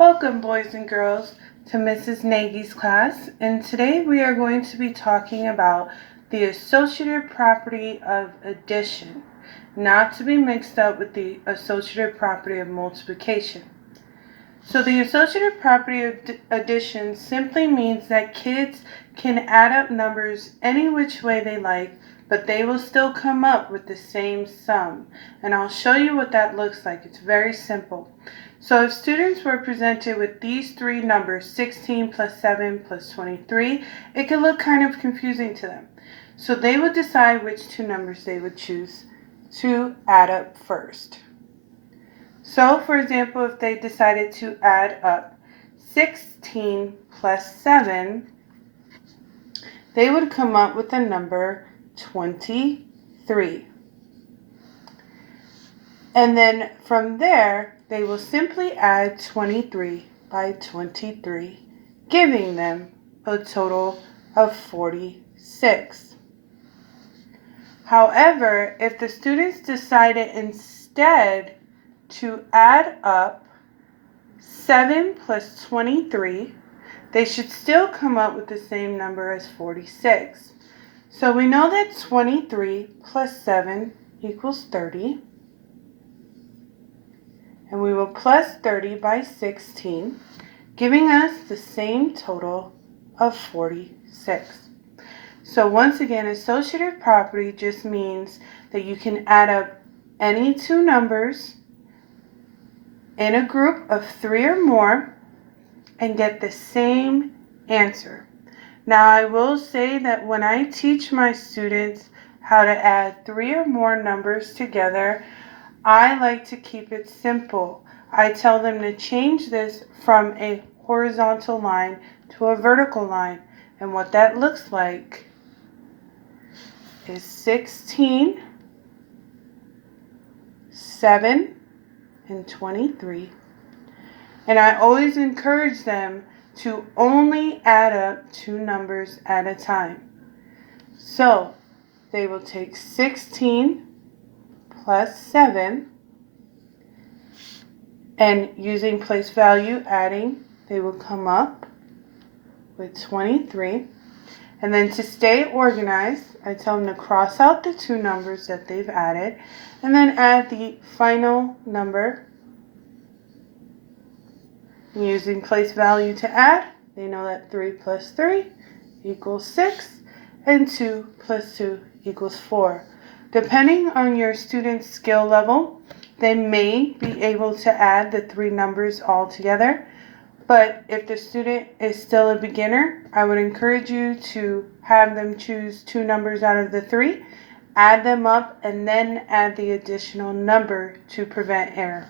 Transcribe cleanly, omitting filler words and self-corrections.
Welcome, boys and girls, to Mrs. Nagy's class, and today we are going to be talking about the associative property of addition, not to be mixed up with the associative property of multiplication. So the associative property of addition simply means that kids can add up numbers any which way they like, but they will still come up with the same sum. And I'll show you what that looks like. It's very simple. So if students were presented with these three numbers, 16 plus 7 plus 23, it could look kind of confusing to them. So they would decide which two numbers they would choose to add up first. So, for example, if they decided to add up 16 plus 7, they would come up with the number 23. And then from there, they will simply add 23 by 23, giving them a total of 46. However, if the students decided instead to add up 7 plus 23, they should still come up with the same number as 46. So we know that 23 plus 7 equals 30. And we will plus 30 by 16, giving us the same total of 46. So once again, associative property just means that you can add up any two numbers in a group of 3 or more and get the same answer. Now I will say that when I teach my students how to add 3 or more numbers together, I like to keep it simple. I tell them to change this from a horizontal line to a vertical line. And what that looks like is 16, 7, and 23. And I always encourage them to only add up two numbers at a time. So they will take 16 plus 7, and using place value adding, they will come up with 23. And then to stay organized, I tell them to cross out the two numbers that they've added and then add the final number. And using place value to add, they know that 3 plus 3 equals 6 and 2 plus 2 equals 4. Depending on your student's skill level, they may be able to add the three numbers all together. But if the student is still a beginner, I would encourage you to have them choose two numbers out of the three, add them up, and then add the additional number to prevent error.